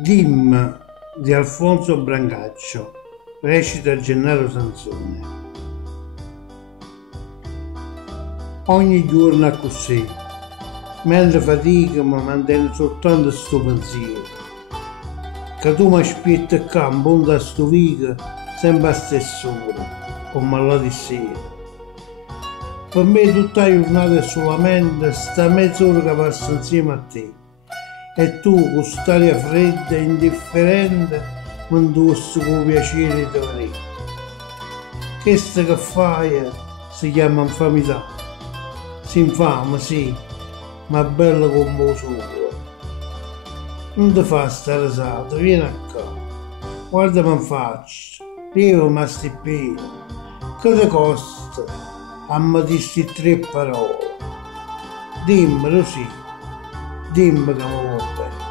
Dim di Alfonso Brancaccio, recita Gennaro Sansone. Ogni giorno così, mentre fatica mi mantiene soltanto sto pensiero, che tu mi aspetti qua in punta a sto vico sempre a stess'ora, come alla di sera. Per me tutta la giornata è solamente sta mezz'ora che passa insieme a te. E tu, con quest'aria fredda e indifferente, mi indossi con piacere di venire. Questo che fai si chiama infamità. Si infama, sì, ma bella come lo suo. Non ti fa stare risata, vieni qua. Guarda mi faccio, io mi stai bene. Che ti costa a me di sti tre parole? Dimmelo sì. Dimmi che mi vuoi bene.